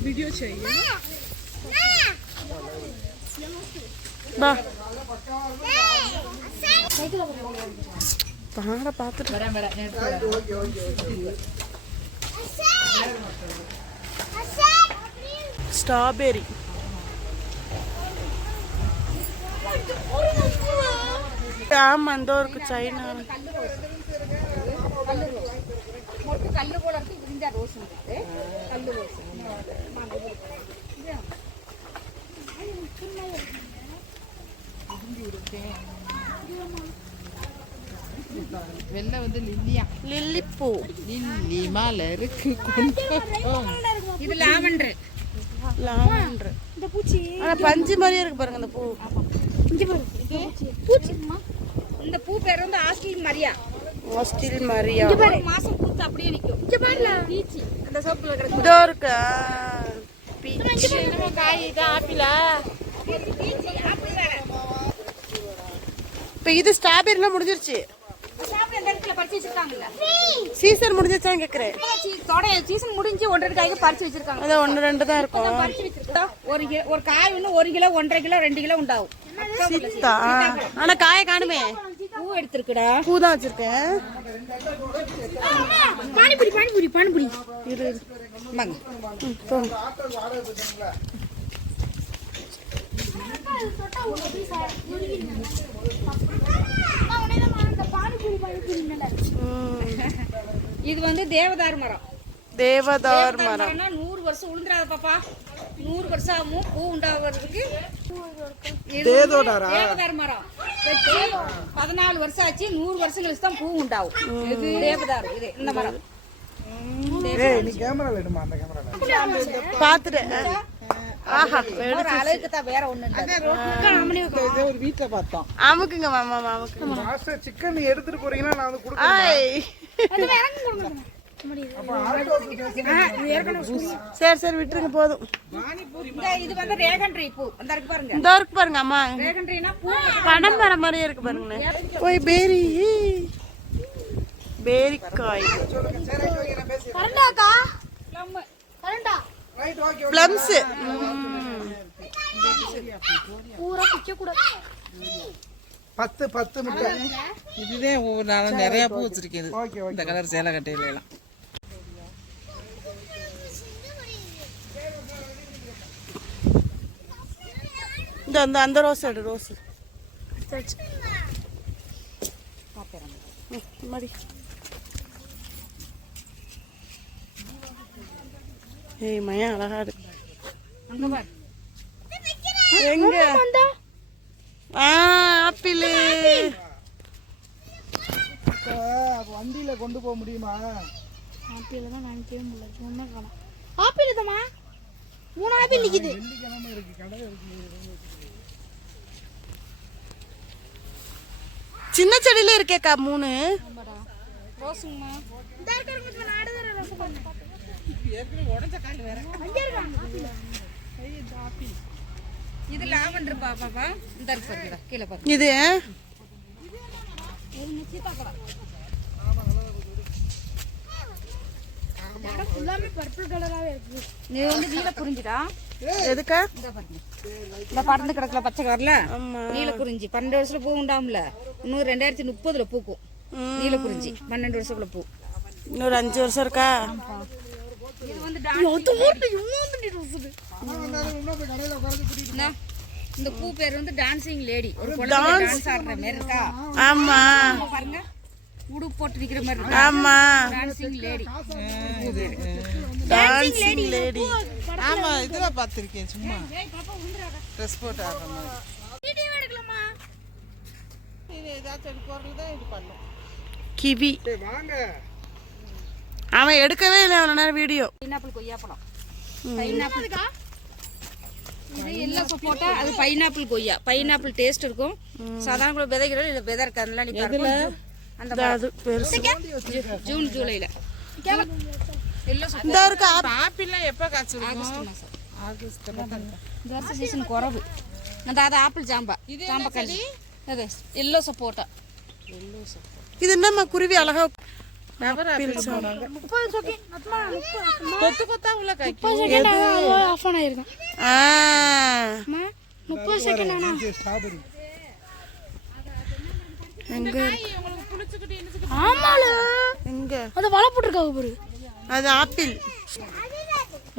Video చేయి பாட பார்த்துட்டு ஸ்ட்ராபெரி ஆமா அந்த ஒரு சைனா கல்லு கூட இருக்கு இந்த ரோஸ் இருக்கு கல்லு ரோஸ் வெள்ள வந்து லில்லியா. லில்லிப்பூ. லில்லி மலருக்கு இது லாவெண்டர். லாவெண்டர். இந்த பூச்சி. ஆனா பஞ்சு மாதிரியே இருக்கு பாருங்க இந்த பூ. இங்க பாரு. இந்த பூச்சி. பூச்சிம்மா இந்த பூ பேர் வந்து ஆஸ்டில் மரியா. ஹாஸ்டில் மரியா. மாசம் பூத்து அப்படியே நிக்கும். இங்க பீச்சி அந்த சோப்புல கிடக்கு. இதோ இருக்கு. பீச் காய் இது ஆப்பிளா? பீச்சி இப்போ இது ஸ்ட்ராபெரிலாம் முடிஞ்சிருச்சு. சீசன் முடிஞ்சிருச்சான்னு கேட்குறேன் தொடை சீசன் முடிஞ்சு ஒன்றரை காய்க்கு பறிச்சு வச்சிருக்காங்க. அதான் ஒன்று ரெண்டு தான் இருக்கும். ஒரு கிலோ ஒரு காய் வந்து ஒரு கிலோ ஒன்றரை கிலோ ரெண்டு கிலோ உண்டாகும். ஆனா காய காணுமே. எடுத்திருக்குடா. பூ தான் வச்சிருக்கேன். பானிபுரி பானிபுரி பானிபுரி. இரு வாங்க. இது வந்து தேவதார் மரம். தேவதார் மரம் மரம்னா நூறு வருஷம் உளுந்துராத பாப்பா. நூறு வருஷம் ஆகும் பூ உண்டாகிறதுக்கு தேவதார் மரம் வச்சு பதினாலு வருஷம் ஆச்சு நூறு வருஷம் கழிச்சு தான் பூ உண்டாகும் இது தேவதார் இது இந்த மரம். எடுத்துட்டு போறீங்கன்னா சரி சரி விட்டுருங்க போதும். இந்த இது வந்து ரேகன்ட்ரி பூ. அந்த இருக்கு பாருங்க. இந்த இருக்கு பாருங்க அம்மா. பூ? பணம் வர மாதிரியே இருக்கு பாருங்களேன் போய் பேரி. பேரிக்காய். கரண்டாக்கா கரண்டா பிளம்ஸ். பூரா பிச்சை கூட பத்து பத்து முட்டை இதுதே ஒவ்வொரு நாளும் நிறைய பூ வச்சிருக்கேன் இந்த கலர் சேலை கட்டையில எல்லாம் இந்த அந்த அந்த ரோஸ் எடு ரோஸ் மடி. ஏய் மயா அழகா இருக்கு அங்க பாரு. எங்க? ஆ ஆப்பிள். வண்டியில கொண்டு போக முடியுமா? ஆப்பிள் தான் நினைக்கவே முடியல. சும்மா காணும். ஆப்பிள் இதம்மா? மூணு ஆப்பிள் நிக்குது. சின்ன செடியில இருக்கேக்கா மூணு. இது லாவெண்டர் பாப்பா இந்த கீழே இது? பர்பிள் கலராகவே இது வந்து நீல குறிஞ்சிடா. எதுக்கா? இந்த பறந்து கிடக்கல பச்சை கலர்ல? நீல குறிஞ்சி. பன்னெண்டு வருஷத்துல பூ உண்டாம்ல இன்னும் ரெண்டாயிரத்தி முப்பதுல பூக்கும். நீல குறிஞ்சி. பன்னெண்டு வருஷத்துல பூ. இன்னொரு அஞ்சு வருஷம் இருக்கா? இது வந்து இந்தா, பூ பேர் வந்து டான்சிங் லேடி ஒரு டான்ஸ் ஆடுற மாதிரி இருக்கா? ஆமா. பாருங்க. உடுப்பு போட்டு நிக்கிற மாதிரி இருக்கா ஆமா. டான்சிங் லேடி டான்சிங் லேடி ஆமா இதுல பார்த்திருக்கேன் சும்மா. ட்ரெஸ் போட்டு ஆடுற மாதிரி. இது ஏதாச்சும் ஒரு பொருள் தான் இது பண்ணும். கிவி. டேய், வாங்க. அவன் எடுக்கவே இல்லை அவ்வளோ நேரம் வீடியோ. பைனாப்பிள் கொய்யாப்பழம். பைனாப்பிள் இது எல்லாம் சப்போட்டா அது பைனாப்பிள் கொய்யா. பைனாப்பிள் டேஸ்ட் இருக்கும். சாதாரண கூட விதைக்கிறோம் இல்லை விதை இருக்காதுலாம் நீ. அந்த அது பெருசு. ஜூன் சப்போட்டா. இந்த இருக்கு ஆப்- ஆப்பிள்லாம் எப்போ காய்ச்சிருக்கும்? ஆகஸ்ட் மாசம். ஆகஸ்ட் இந்த வருஷம் சீசன் குறவு. அந்த அது ஆப்பிள் ஜாம்பா. ஜாம்பா கல்லி அது எல்லோ சப்போட்டா. இது என்னம்மா குருவி அழகா? கொத்து கொத்தா உள்ள ஆஃப் ஆன் ஆயிருக்கும் முப்பது செகண்ட் ஆனா. எங்க ஆமால எங்க? அது வலை போட்டிருக்காங்க பாரு. அது ஆப்பிள்.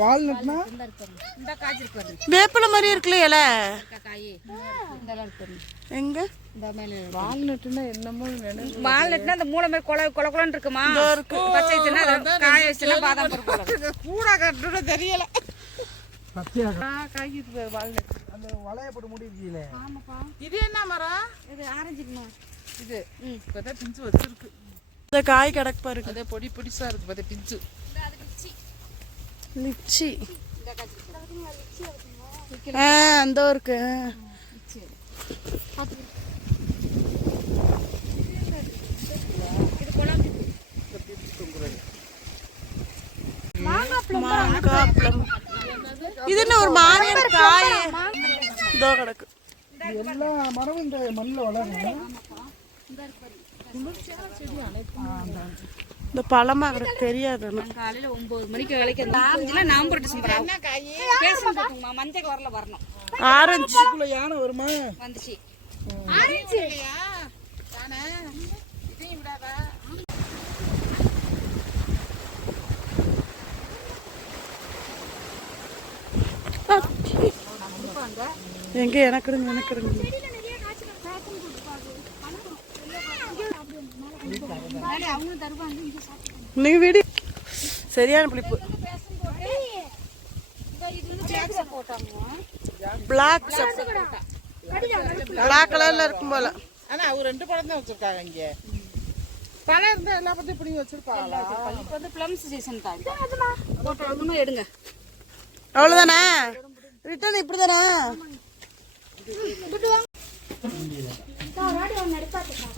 வால்நட்னா? இந்த காய்ச்சிருக்கு பாரு. வேப்பிலை மாதிரி இருக்குல்ல இலை. இருக்கு. எங்க? வால்நட்டுன்னா என்னமோ வால்நட்னா அந்த மூளை மாதிரி கொல கொல கொலன்னு இருக்குமா? பச்சை வச்சுன்னா அதை காய வச்சுன்னா பாதாம் பருப்பு. கூட கட்டுன்னு தெரியல. பாரு வால்நட் அந்த வலைய போட்டு மூடி இருக்கீங்களே இது என்ன மரம்? இது ஆரஞ்சுக்குமா? இது. இப்பதான் பிஞ்சு வச்சிருக்கு. இந்த காய் கிடக்கு பாருங்க அதே பொடி பொடிசா இருக்கு. பாத்தே பிஞ்சு. லிச்சி. ஆ அந்த இருக்கு. மாங்காய் பழம். இது என்ன ஒரு மாதிரியான காய்? இதோ கிடக்கு. எல்லா மரமும் இந்த மண்ணில் வளரும் இந்த பழமா கிடக்கு தெரியாது. காலையில ஒன்பது மணிக்கு வேலைக்கு அந்த ஆரஞ்சுல நவம்பர் டிசம்பர் மஞ்சள் கலர்ல வரணும். ஆரஞ்சு. யானை வருமா? வந்துச்சு. எங்க எனக்கு இருங்க எனக்கு இருங்க அவங்க தருவாங்க நீங்க வீடு. சரியான புளிப்பு. பிளாக் பிளாக் கலர்ல இருக்கும் போல. ஆனா அவங்க ரெண்டு பழம் தான் வச்சிருக்காங்க இங்க. பழம் இருந்தா எல்லா பழத்தையும் பிடிங்கி வச்சிருப்பாங்களா? இப்போ வந்து பிளம்ஸ் சீசன் தான் போட்டோ ஒன்றுமே எடுங்க. அவ்வளவுதானே? ரிட்டர்ன் இப்படிதானே? எடுப்பாத்துக்கா